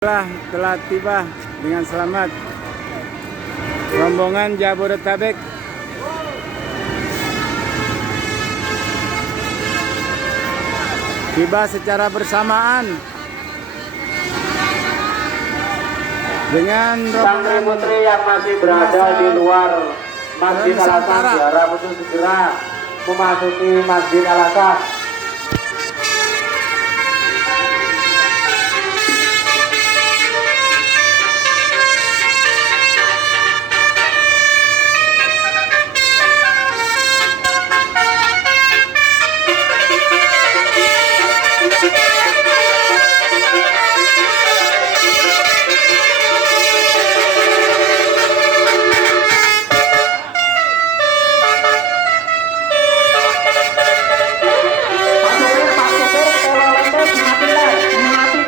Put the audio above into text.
Telah tiba dengan selamat rombongan Jabodetabek tiba secara bersamaan dengan santri putri yang masih berada di luar Masjid Al-Hasan diharap untuk segera memasuki Masjid Al-Hasan.